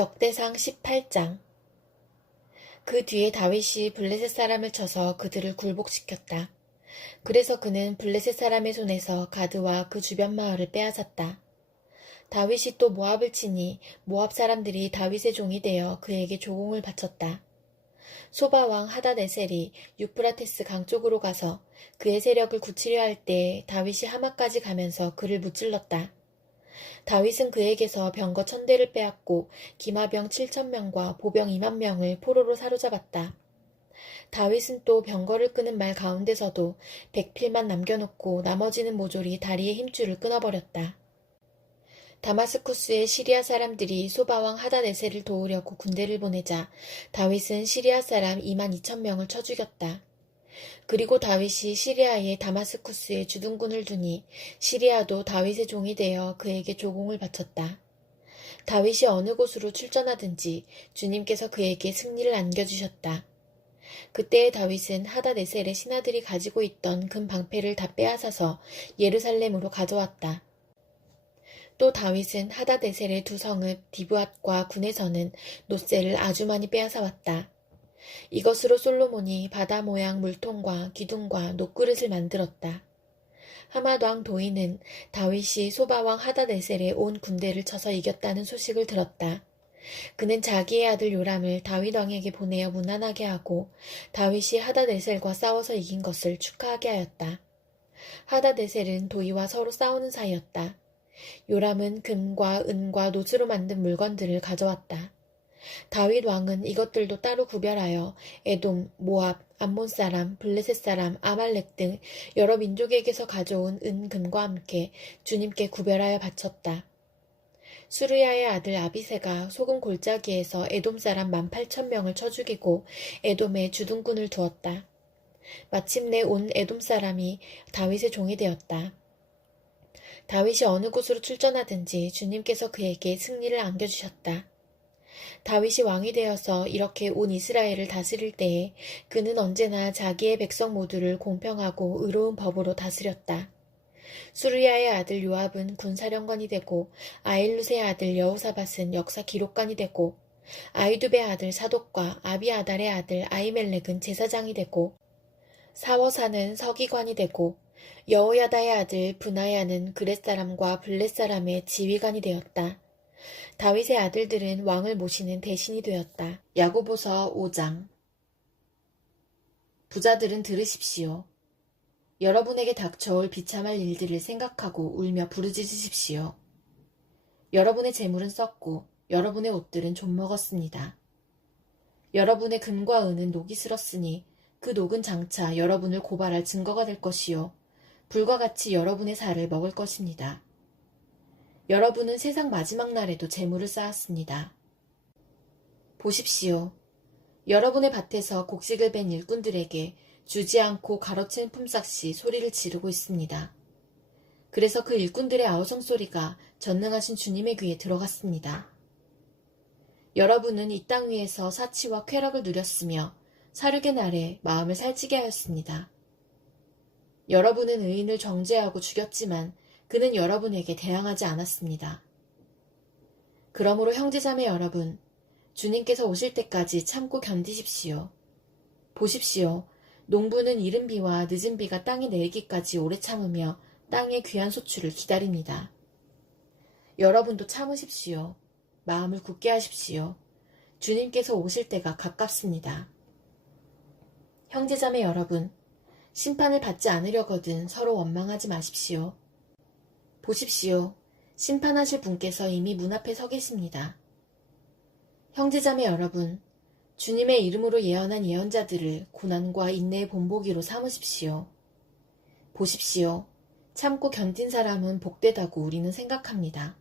역대상 18장. 그 뒤에 다윗이 블레셋 사람을 쳐서 그들을 굴복시켰다. 그래서 그는 블레셋 사람의 손에서 가드와 그 주변 마을을 빼앗았다. 다윗이 또 모압을 치니 모압 사람들이 다윗의 종이 되어 그에게 조공을 바쳤다. 소바왕 하닷에셀이 유프라테스 강 쪽으로 가서 그의 세력을 굳히려 할 때 다윗이 하마까지 가면서 그를 무찔렀다. 다윗은 그에게서 병거 1000대를 빼앗고 기마병 7000명과 보병 20000명을 포로로 사로잡았다. 다윗은 또 병거를 끄는 말 가운데서도 백필만 남겨놓고 나머지는 모조리 다리의 힘줄을 끊어버렸다. 다마스쿠스의 시리아 사람들이 소바왕 하닷에셀을 도우려고 군대를 보내자 다윗은 시리아 사람 22,000명을 쳐 죽였다. 그리고 다윗이 시리아의 다마스쿠스에 주둔군을 두니 시리아도 다윗의 종이 되어 그에게 조공을 바쳤다. 다윗이 어느 곳으로 출전하든지 주님께서 그에게 승리를 안겨주셨다. 그때의 다윗은 하닷에셀의 신하들이 가지고 있던 금 방패를 다 빼앗아서 예루살렘으로 가져왔다. 또 다윗은 하닷에셀의 두 성읍 디브앗과 군에서는 놋새를 아주 많이 빼앗아왔다. 이것으로 솔로몬이 바다 모양 물통과 기둥과 놋그릇을 만들었다. 하맛 왕 도이는 다윗이 소바왕 하닷에셀의 온 군대를 쳐서 이겼다는 소식을 들었다. 그는 자기의 아들 요람을 다윗 왕에게 보내어 문안하게 하고 다윗이 하닷에셀과 싸워서 이긴 것을 축하하게 하였다. 하닷에셀은 도이와 서로 싸우는 사이였다. 요람은 금과 은과 놋으로 만든 물건들을 가져왔다. 다윗 왕은 이것들도 따로 구별하여 에돔, 모압, 암몬 사람, 블레셋 사람, 아말렉 등 여러 민족에게서 가져온 은, 금과 함께 주님께 구별하여 바쳤다. 수르야의 아들 아비새가 소금 골짜기에서 에돔 사람 18,000명을 쳐 죽이고 에돔에 주둔군을 두었다. 마침내 온 에돔 사람이 다윗의 종이 되었다. 다윗이 어느 곳으로 출전하든지 주님께서 그에게 승리를 안겨주셨다. 다윗이 왕이 되어서 이렇게 온 이스라엘을 다스릴 때에 그는 언제나 자기의 백성 모두를 공평하고 의로운 법으로 다스렸다. 수르야의 아들 요압은 군사령관이 되고 아일룻의 아들 여호사밧은 역사 기록관이 되고 아이두베의 아들 사독과 아비아달의 아들 아히멜렉은 제사장이 되고 사워사는 서기관이 되고 여호야다의 아들 브나야는 그렛 사람과 블렛 사람의 지휘관이 되었다. 다윗의 아들들은 왕을 모시는 대신이 되었다. 야고보서 5장. 부자들은 들으십시오. 여러분에게 닥쳐올 비참할 일들을 생각하고 울며 부르짖으십시오. 여러분의 재물은 썩고 여러분의 옷들은 좀먹었습니다. 여러분의 금과 은은 녹이 슬었으니 그 녹은 장차 여러분을 고발할 증거가 될 것이요 불과 같이 여러분의 살을 먹을 것입니다. 여러분은 세상 마지막 날에도 재물을 쌓았습니다. 보십시오. 여러분의 밭에서 곡식을 벤 일꾼들에게 주지 않고 가로챈 품삯이 소리를 지르고 있습니다. 그래서 그 일꾼들의 아우성 소리가 전능하신 주님의 귀에 들어갔습니다. 여러분은 이 땅 위에서 사치와 쾌락을 누렸으며 사륙의 날에 마음을 살찌게 하였습니다. 여러분은 의인을 정죄하고 죽였지만 그는 여러분에게 대항하지 않았습니다. 그러므로 형제자매 여러분, 주님께서 오실 때까지 참고 견디십시오. 보십시오. 농부는 이른 비와 늦은 비가 땅에 내리기까지 오래 참으며 땅의 귀한 소출을 기다립니다. 여러분도 참으십시오. 마음을 굳게 하십시오. 주님께서 오실 때가 가깝습니다. 형제자매 여러분, 심판을 받지 않으려거든 서로 원망하지 마십시오. 보십시오. 심판하실 분께서 이미 문 앞에 서 계십니다. 형제자매 여러분, 주님의 이름으로 예언한 예언자들을 고난과 인내의 본보기로 삼으십시오. 보십시오. 참고 견딘 사람은 복되다고 우리는 생각합니다.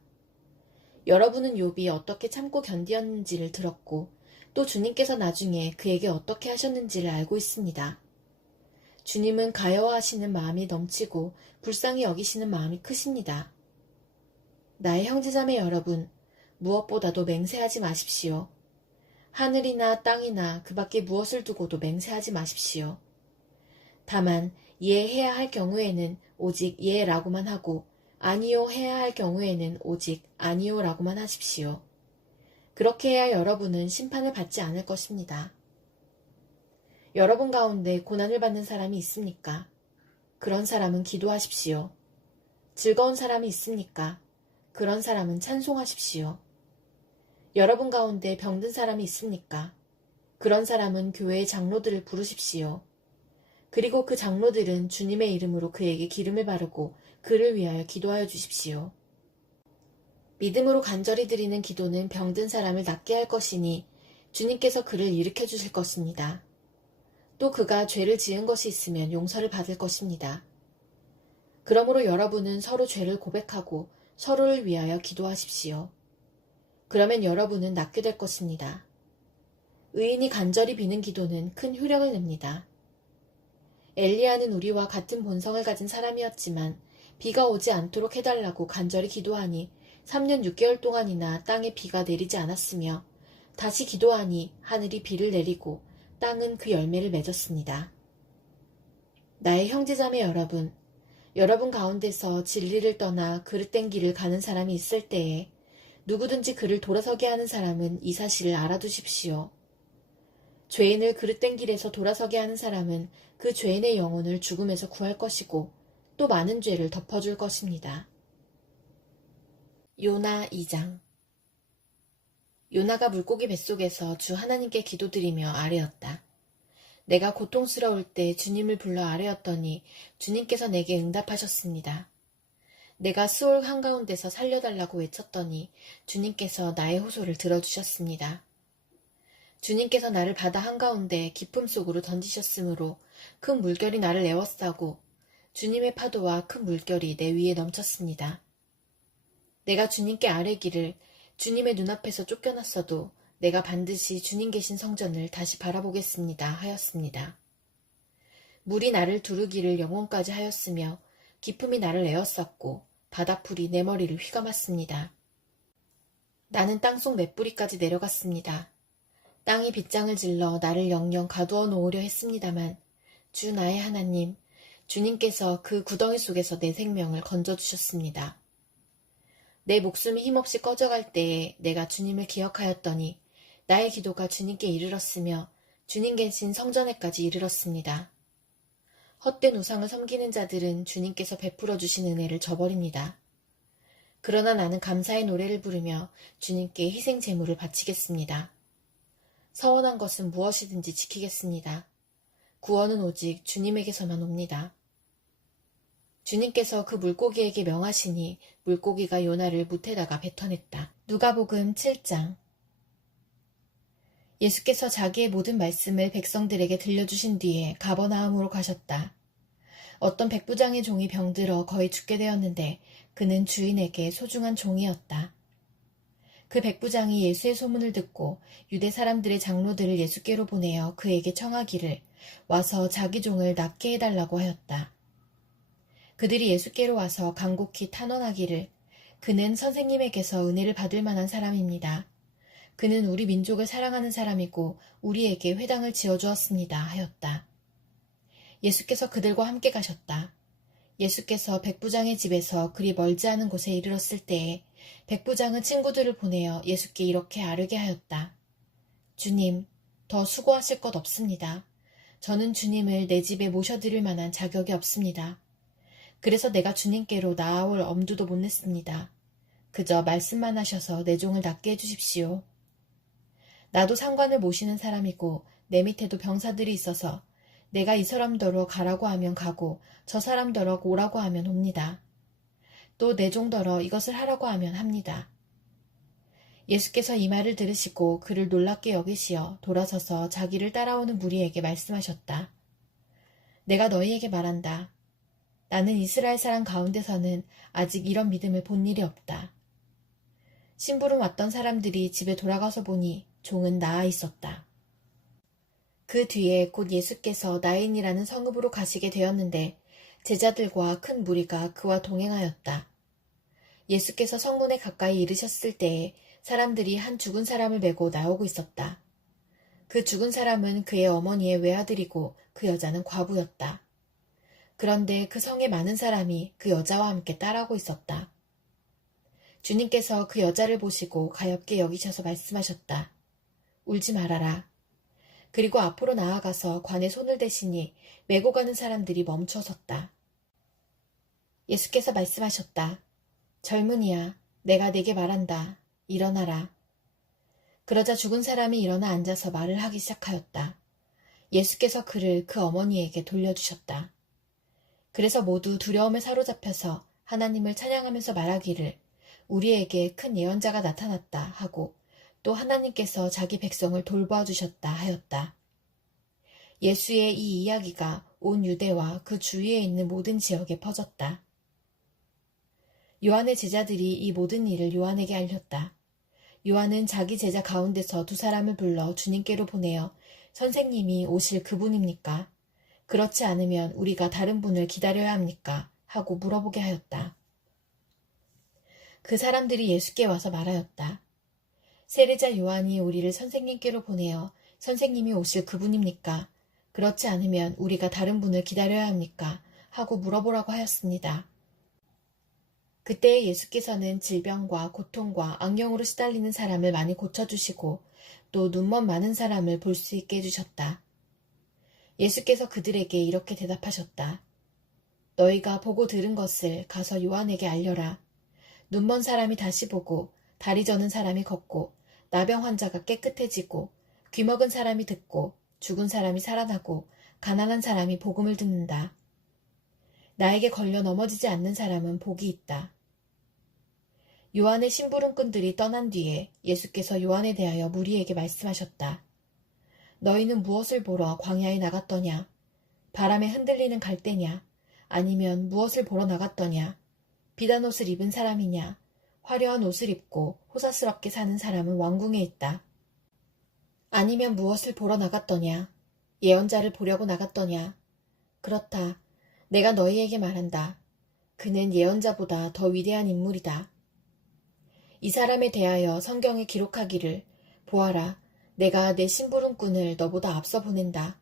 여러분은 욥이 어떻게 참고 견디었는지를 들었고 또 주님께서 나중에 그에게 어떻게 하셨는지를 알고 있습니다. 주님은 가여워하시는 마음이 넘치고 불쌍히 여기시는 마음이 크십니다. 나의 형제자매 여러분, 무엇보다도 맹세하지 마십시오. 하늘이나 땅이나 그 밖에 무엇을 두고도 맹세하지 마십시오. 다만 예 해야 할 경우에는 오직 예라고만 하고 아니요 해야 할 경우에는 오직 아니요라고만 하십시오. 그렇게 해야 여러분은 심판을 받지 않을 것입니다. 여러분 가운데 고난을 받는 사람이 있습니까? 그런 사람은 기도하십시오. 즐거운 사람이 있습니까? 그런 사람은 찬송하십시오. 여러분 가운데 병든 사람이 있습니까? 그런 사람은 교회의 장로들을 부르십시오. 그리고 그 장로들은 주님의 이름으로 그에게 기름을 바르고 그를 위하여 기도하여 주십시오. 믿음으로 간절히 드리는 기도는 병든 사람을 낫게 할 것이니 주님께서 그를 일으켜 주실 것입니다. 또 그가 죄를 지은 것이 있으면 용서를 받을 것입니다. 그러므로 여러분은 서로 죄를 고백하고 서로를 위하여 기도하십시오. 그러면 여러분은 낫게 될 것입니다. 의인이 간절히 비는 기도는 큰 효력을 냅니다. 엘리야는 우리와 같은 본성을 가진 사람이었지만 비가 오지 않도록 해달라고 간절히 기도하니 3년 6개월 동안이나 땅에 비가 내리지 않았으며 다시 기도하니 하늘이 비를 내리고 땅은 그 열매를 맺었습니다. 나의 형제자매 여러분, 여러분 가운데서 진리를 떠나 그릇된 길을 가는 사람이 있을 때에 누구든지 그를 돌아서게 하는 사람은 이 사실을 알아두십시오. 죄인을 그릇된 길에서 돌아서게 하는 사람은 그 죄인의 영혼을 죽음에서 구할 것이고 또 많은 죄를 덮어줄 것입니다. 요나 2장. 요나가 물고기 뱃속에서 주 하나님께 기도드리며 아뢰었다. 내가 고통스러울 때 주님을 불러 아뢰었더니 주님께서 내게 응답하셨습니다. 내가 수올 한가운데서 살려달라고 외쳤더니 주님께서 나의 호소를 들어주셨습니다. 주님께서 나를 바다 한가운데 깊음 속으로 던지셨으므로 큰 물결이 나를 에워싸고 주님의 파도와 큰 물결이 내 위에 넘쳤습니다. 내가 주님께 아뢰기를 주님의 눈앞에서 쫓겨났어도 내가 반드시 주님 계신 성전을 다시 바라보겠습니다 하였습니다. 물이 나를 두르기를 영혼까지 하였으며 기품이 나를 에워쌌고 바닷불이 내 머리를 휘감았습니다. 나는 땅속 맷뿌리까지 내려갔습니다. 땅이 빗장을 질러 나를 영영 가두어 놓으려 했습니다만 주 나의 하나님, 주님께서 그 구덩이 속에서 내 생명을 건져주셨습니다. 내 목숨이 힘없이 꺼져갈 때에 내가 주님을 기억하였더니 나의 기도가 주님께 이르렀으며 주님 계신 성전에까지 이르렀습니다. 헛된 우상을 섬기는 자들은 주님께서 베풀어 주신 은혜를 저버립니다. 그러나 나는 감사의 노래를 부르며 주님께 희생 제물을 바치겠습니다. 서원한 것은 무엇이든지 지키겠습니다. 구원은 오직 주님에게서만 옵니다. 주님께서 그 물고기에게 명하시니 물고기가 요나를 뭇에다가 뱉어냈다. 누가복음 7장. 예수께서 자기의 모든 말씀을 백성들에게 들려주신 뒤에 가버나움으로 가셨다. 어떤 백부장의 종이 병들어 거의 죽게 되었는데 그는 주인에게 소중한 종이었다. 그 백부장이 예수의 소문을 듣고 유대 사람들의 장로들을 예수께로 보내어 그에게 청하기를 와서 자기 종을 낫게 해달라고 하였다. 그들이 예수께로 와서 간곡히 탄원하기를 그는 선생님에게서 은혜를 받을 만한 사람입니다. 그는 우리 민족을 사랑하는 사람이고 우리에게 회당을 지어주었습니다 하였다. 예수께서 그들과 함께 가셨다. 예수께서 백부장의 집에서 그리 멀지 않은 곳에 이르렀을 때에 백부장은 친구들을 보내어 예수께 이렇게 아뢰게 하였다. 주님, 더 수고하실 것 없습니다. 저는 주님을 내 집에 모셔드릴 만한 자격이 없습니다. 그래서 내가 주님께로 나아올 엄두도 못 냈습니다. 그저 말씀만 하셔서 내 종을 낫게 해주십시오. 나도 상관을 모시는 사람이고 내 밑에도 병사들이 있어서 내가 이 사람더러 가라고 하면 가고 저 사람더러 오라고 하면 옵니다. 또 내 종더러 이것을 하라고 하면 합니다. 예수께서 이 말을 들으시고 그를 놀랍게 여기시어 돌아서서 자기를 따라오는 무리에게 말씀하셨다. 내가 너희에게 말한다. 나는 이스라엘 사람 가운데서는 아직 이런 믿음을 본 일이 없다. 심부름 왔던 사람들이 집에 돌아가서 보니 종은 나아 있었다. 그 뒤에 곧 예수께서 나인이라는 성읍으로 가시게 되었는데 제자들과 큰 무리가 그와 동행하였다. 예수께서 성문에 가까이 이르셨을 때에 사람들이 한 죽은 사람을 메고 나오고 있었다. 그 죽은 사람은 그의 어머니의 외아들이고 그 여자는 과부였다. 그런데 그 성에 많은 사람이 그 여자와 함께 따라오고 있었다. 주님께서 그 여자를 보시고 가엾게 여기셔서 말씀하셨다. 울지 말아라. 그리고 앞으로 나아가서 관에 손을 대시니 메고 가는 사람들이 멈춰 섰다. 예수께서 말씀하셨다. 젊은이야, 내가 네게 말한다. 일어나라. 그러자 죽은 사람이 일어나 앉아서 말을 하기 시작하였다. 예수께서 그를 그 어머니에게 돌려주셨다. 그래서 모두 두려움에 사로잡혀서 하나님을 찬양하면서 말하기를 우리에게 큰 예언자가 나타났다 하고 또 하나님께서 자기 백성을 돌보아 주셨다 하였다. 예수의 이 이야기가 온 유대와 그 주위에 있는 모든 지역에 퍼졌다. 요한의 제자들이 이 모든 일을 요한에게 알렸다. 요한은 자기 제자 가운데서 두 사람을 불러 주님께로 보내어 선생님이 오실 그분입니까? 그렇지 않으면 우리가 다른 분을 기다려야 합니까? 하고 물어보게 하였다. 그 사람들이 예수께 와서 말하였다. 세례자 요한이 우리를 선생님께로 보내어 선생님이 오실 그분입니까? 그렇지 않으면 우리가 다른 분을 기다려야 합니까? 하고 물어보라고 하였습니다. 그때 예수께서는 질병과 고통과 악령으로 시달리는 사람을 많이 고쳐주시고 또 눈먼 많은 사람을 볼 수 있게 해주셨다. 예수께서 그들에게 이렇게 대답하셨다. 너희가 보고 들은 것을 가서 요한에게 알려라. 눈먼 사람이 다시 보고 다리 저는 사람이 걷고 나병 환자가 깨끗해지고 귀먹은 사람이 듣고 죽은 사람이 살아나고 가난한 사람이 복음을 듣는다. 나에게 걸려 넘어지지 않는 사람은 복이 있다. 요한의 심부름꾼들이 떠난 뒤에 예수께서 요한에 대하여 무리에게 말씀하셨다. 너희는 무엇을 보러 광야에 나갔더냐? 바람에 흔들리는 갈대냐? 아니면 무엇을 보러 나갔더냐? 비단 옷을 입은 사람이냐? 화려한 옷을 입고 호사스럽게 사는 사람은 왕궁에 있다. 아니면 무엇을 보러 나갔더냐? 예언자를 보려고 나갔더냐? 그렇다. 내가 너희에게 말한다. 그는 예언자보다 더 위대한 인물이다. 이 사람에 대하여 성경에 기록하기를 보아라. 내가 내 심부름꾼을 너보다 앞서 보낸다.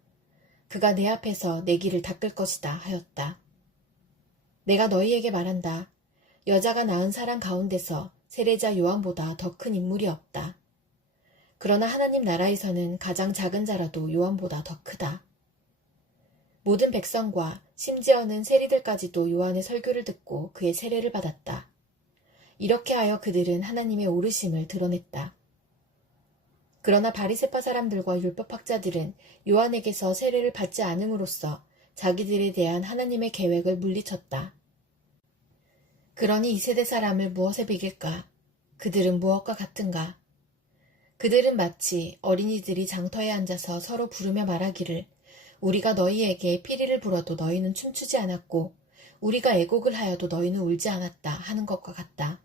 그가 내 앞에서 내 길을 닦을 것이다 하였다. 내가 너희에게 말한다. 여자가 낳은 사람 가운데서 세례자 요한보다 더 큰 인물이 없다. 그러나 하나님 나라에서는 가장 작은 자라도 요한보다 더 크다. 모든 백성과 심지어는 세리들까지도 요한의 설교를 듣고 그의 세례를 받았다. 이렇게 하여 그들은 하나님의 오르심을 드러냈다. 그러나 바리새파 사람들과 율법학자들은 요한에게서 세례를 받지 않음으로써 자기들에 대한 하나님의 계획을 물리쳤다. 그러니 이 세대 사람을 무엇에 비길까? 그들은 무엇과 같은가? 그들은 마치 어린이들이 장터에 앉아서 서로 부르며 말하기를 우리가 너희에게 피리를 불어도 너희는 춤추지 않았고 우리가 애곡을 하여도 너희는 울지 않았다 하는 것과 같다.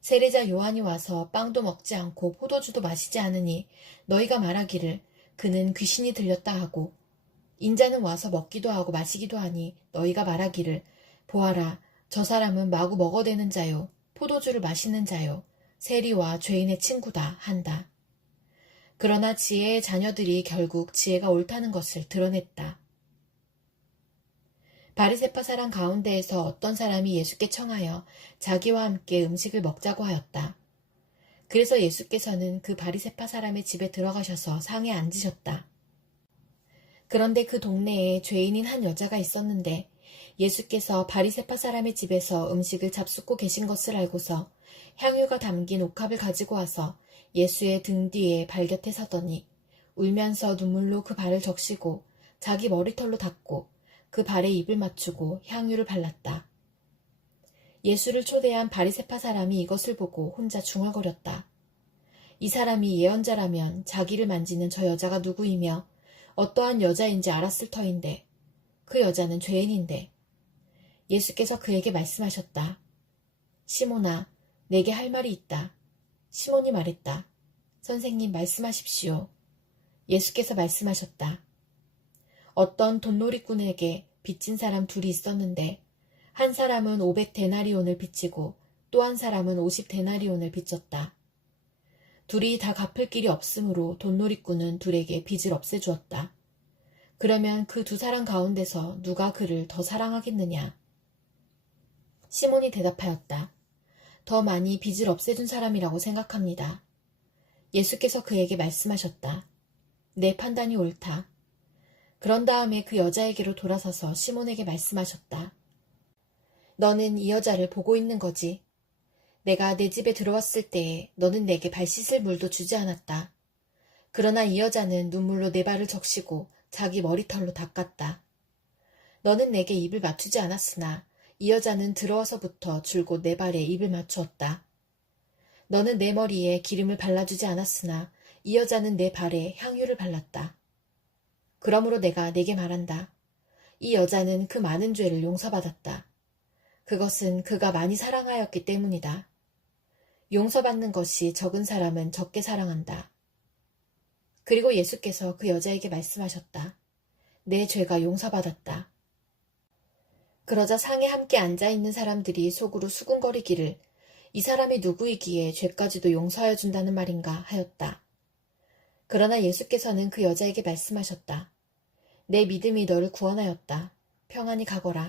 세례자 요한이 와서 빵도 먹지 않고 포도주도 마시지 않으니 너희가 말하기를 그는 귀신이 들렸다 하고 인자는 와서 먹기도 하고 마시기도 하니 너희가 말하기를 보아라 저 사람은 마구 먹어대는 자요 포도주를 마시는 자요 세리와 죄인의 친구다 한다. 그러나 지혜의 자녀들이 결국 지혜가 옳다는 것을 드러냈다. 바리새파 사람 가운데에서 어떤 사람이 예수께 청하여 자기와 함께 음식을 먹자고 하였다. 그래서 예수께서는 그 바리새파 사람의 집에 들어가셔서 상에 앉으셨다. 그런데 그 동네에 죄인인 한 여자가 있었는데 예수께서 바리새파 사람의 집에서 음식을 잡숫고 계신 것을 알고서 향유가 담긴 옥합을 가지고 와서 예수의 등 뒤에 발 곁에 서더니 울면서 눈물로 그 발을 적시고 자기 머리털로 닦고 그 발에 입을 맞추고 향유를 발랐다. 예수를 초대한 바리새파 사람이 이것을 보고 혼자 중얼거렸다. 이 사람이 예언자라면 자기를 만지는 저 여자가 누구이며 어떠한 여자인지 알았을 터인데 그 여자는 죄인인데 예수께서 그에게 말씀하셨다. 시몬아, 내게 할 말이 있다. 시몬이 말했다. 선생님 말씀하십시오. 예수께서 말씀하셨다. 어떤 돈놀이꾼에게 빚진 사람 둘이 있었는데 한 사람은 500데나리온을 빚지고 또 한 사람은 50데나리온을 빚졌다. 둘이 다 갚을 길이 없으므로 돈놀이꾼은 둘에게 빚을 없애주었다. 그러면 그 두 사람 가운데서 누가 그를 더 사랑하겠느냐? 시몬이 대답하였다. 더 많이 빚을 없애준 사람이라고 생각합니다. 예수께서 그에게 말씀하셨다. 내 판단이 옳다. 그런 다음에 그 여자에게로 돌아서서 시몬에게 말씀하셨다. 너는 이 여자를 보고 있는 거지. 내가 내 집에 들어왔을 때에 너는 내게 발 씻을 물도 주지 않았다. 그러나 이 여자는 눈물로 내 발을 적시고 자기 머리털로 닦았다. 너는 내게 입을 맞추지 않았으나 이 여자는 들어와서부터 줄곧 내 발에 입을 맞추었다. 너는 내 머리에 기름을 발라주지 않았으나 이 여자는 내 발에 향유를 발랐다. 그러므로 내가 네게 말한다. 이 여자는 그 많은 죄를 용서받았다. 그것은 그가 많이 사랑하였기 때문이다. 용서받는 것이 적은 사람은 적게 사랑한다. 그리고 예수께서 그 여자에게 말씀하셨다. 내 죄가 용서받았다. 그러자 상에 함께 앉아있는 사람들이 속으로 수군거리기를 이 사람이 누구이기에 죄까지도 용서하여 준다는 말인가 하였다. 그러나 예수께서는 그 여자에게 말씀하셨다. 내 믿음이 너를 구원하였다. 평안히 가거라.